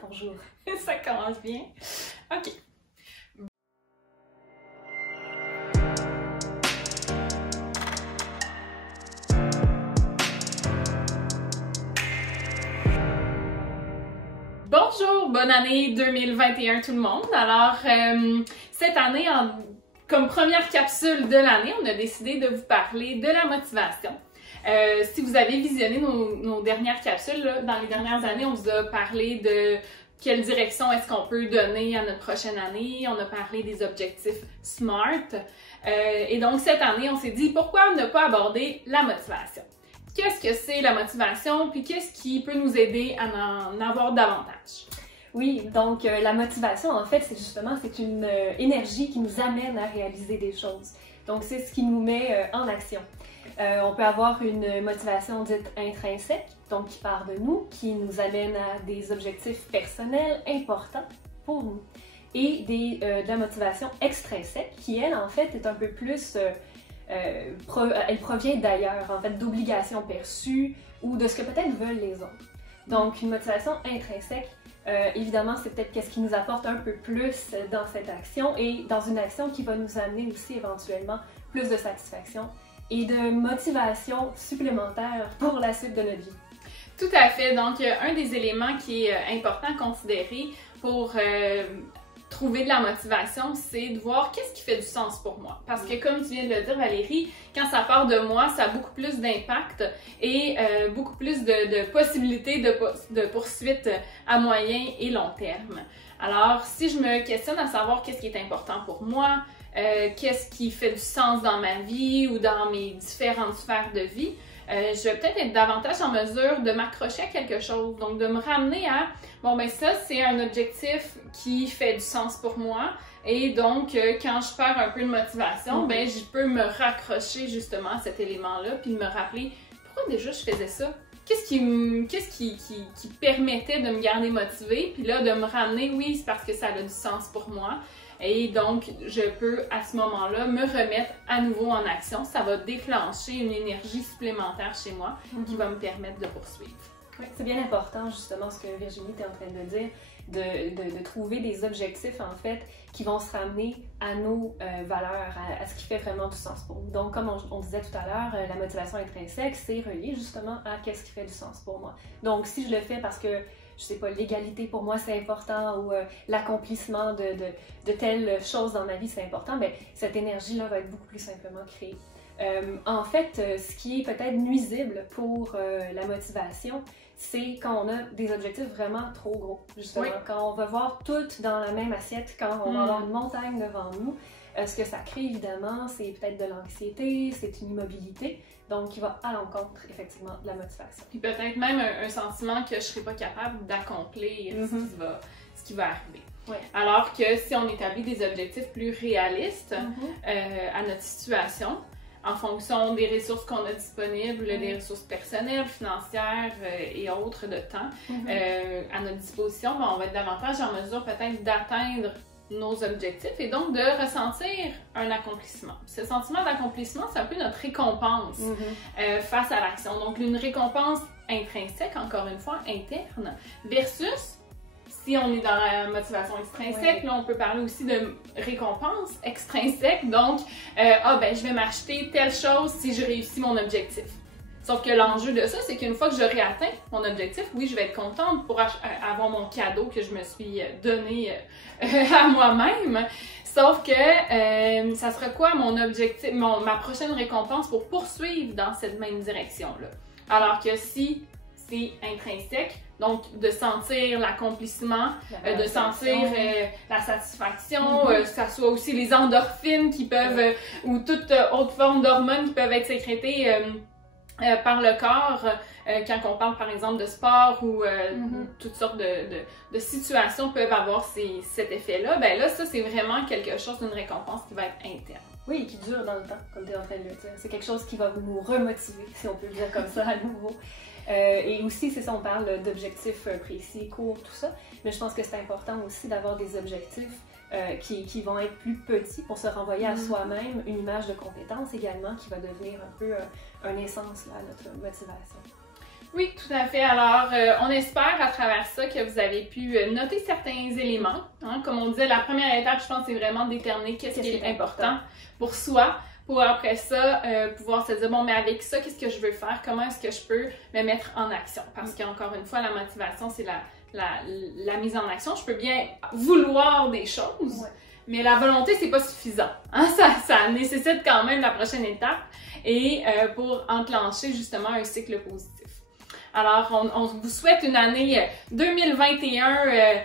Bonjour. Ça commence bien. OK. Bonjour, bonne année 2021 tout le monde. Alors, cette année, comme première capsule de l'année, on a décidé de vous parler de la motivation. Si vous avez visionné nos dernières capsules, là, dans les dernières années, on vous a parlé de quelle direction est-ce qu'on peut donner à notre prochaine année. On a parlé des objectifs SMART. Et donc, cette année, on s'est dit pourquoi ne pas aborder la motivation. Qu'est-ce que c'est la motivation, puis qu'est-ce qui peut nous aider à en avoir davantage? Oui, donc la motivation, en fait, c'est une énergie qui nous amène à réaliser des choses. Donc, c'est ce qui nous met en action. On peut avoir une motivation dite intrinsèque, donc qui part de nous, qui nous amène à des objectifs personnels importants pour nous. Et de la motivation extrinsèque, qui, elle, en fait, est un peu plus... elle provient d'ailleurs, en fait, d'obligations perçues ou de ce que peut-être veulent les autres. Donc, une motivation intrinsèque, évidemment, c'est peut-être qu'est-ce qui nous apporte un peu plus dans cette action et dans une action qui va nous amener aussi éventuellement plus de satisfaction et de motivation supplémentaire pour la suite de notre vie. Tout à fait. Donc, un des éléments qui est important à considérer pour trouver de la motivation, c'est de voir qu'est-ce qui fait du sens pour moi. Parce que, comme tu viens de le dire, Valérie, quand ça part de moi, ça a beaucoup plus d'impact et beaucoup plus de possibilités de poursuite à moyen et long terme. Alors, si je me questionne à savoir qu'est-ce qui est important pour moi, qu'est-ce qui fait du sens dans ma vie ou dans mes différentes sphères de vie, je vais peut-être être davantage en mesure de m'accrocher à quelque chose, donc de me ramener à, bon ben ça c'est un objectif qui fait du sens pour moi et donc quand je perds un peu de motivation, ben je peux me raccrocher justement à cet élément-là puis me rappeler pourquoi déjà je faisais ça? Qu'est-ce qui permettait de me garder motivée? Puis là, de me ramener, oui, c'est parce que ça a du sens pour moi. Et donc, je peux, à ce moment-là, me remettre à nouveau en action. Ça va déclencher une énergie supplémentaire chez moi qui va me permettre de poursuivre. Oui, c'est bien important, justement, ce que Virginie était en train de dire, de trouver des objectifs, en fait, qui vont se ramener à nos valeurs, à ce qui fait vraiment du sens pour nous. Donc, comme on disait tout à l'heure, la motivation intrinsèque, c'est relié justement à qu'est-ce qui fait du sens pour moi. Donc, si je le fais parce que, je sais pas, l'égalité pour moi c'est important ou l'accomplissement de telle chose dans ma vie c'est important, bien, cette énergie-là va être beaucoup plus simplement créée. En fait, ce qui est peut-être nuisible pour la motivation, c'est quand on a des objectifs vraiment trop gros, justement. Oui. Quand on va voir tout dans la même assiette, quand on va avoir une montagne devant nous, ce que ça crée, évidemment, c'est peut-être de l'anxiété, c'est une immobilité, donc qui va à l'encontre, effectivement, de la motivation. Puis peut-être même un sentiment que je ne serai pas capable d'accomplir ce qui va arriver. Ouais. Alors que si on établit des objectifs plus réalistes à notre situation, en fonction des ressources qu'on a disponibles, des ressources personnelles, financières et autres de temps à notre disposition, ben, on va être davantage en mesure peut-être d'atteindre nos objectifs et donc de ressentir un accomplissement. Ce sentiment d'accomplissement, c'est un peu notre récompense face à l'action. Donc, une récompense intrinsèque, encore une fois, interne, versus si on est dans la motivation extrinsèque, là, on peut parler aussi de récompense extrinsèque. Donc, ben, je vais m'acheter telle chose si je réussis mon objectif. Sauf que l'enjeu de ça, c'est qu'une fois que j'aurai atteint mon objectif, oui, je vais être contente pour avoir mon cadeau que je me suis donné à moi-même. Sauf que ça sera quoi mon objectif, ma prochaine récompense pour poursuivre dans cette même direction-là? Alors que si c'est intrinsèque, donc de sentir l'accomplissement, de sentir la satisfaction, que ça soit aussi les endorphines qui peuvent, ou toute autre forme d'hormones qui peuvent être sécrétées par le corps, quand on parle par exemple de sport ou toutes sortes de situations peuvent avoir cet effet-là, ben là, ça c'est vraiment quelque chose d'une récompense qui va être interne. Oui, qui dure dans le temps, comme tu es en train de le dire. C'est quelque chose qui va nous remotiver, si on peut le dire comme ça à nouveau. Et aussi, c'est ça, on parle d'objectifs précis, courts, tout ça, mais je pense que c'est important aussi d'avoir des objectifs qui vont être plus petits pour se renvoyer à soi-même, une image de compétence également qui va devenir un peu un essence là, à notre motivation. Oui, tout à fait. Alors, on espère à travers ça que vous avez pu noter certains éléments. Hein. Comme on disait, la première étape, je pense, c'est vraiment de déterminer qu'est-ce qui est important pour soi, pour après ça, pouvoir se dire, bon, mais avec ça, qu'est-ce que je veux faire? Comment est-ce que je peux me mettre en action? Parce qu'encore une fois, la motivation, c'est la mise en action. Je peux bien vouloir des choses, mais la volonté, c'est pas suffisant. Hein? Ça nécessite quand même la prochaine étape et pour enclencher justement un cycle positif. Alors, on vous souhaite une année 2021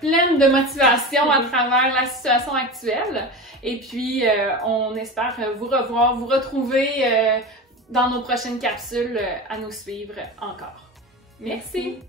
pleine de motivation à travers la situation actuelle. Et puis, on espère vous revoir, vous retrouver dans nos prochaines capsules à nous suivre encore. Merci!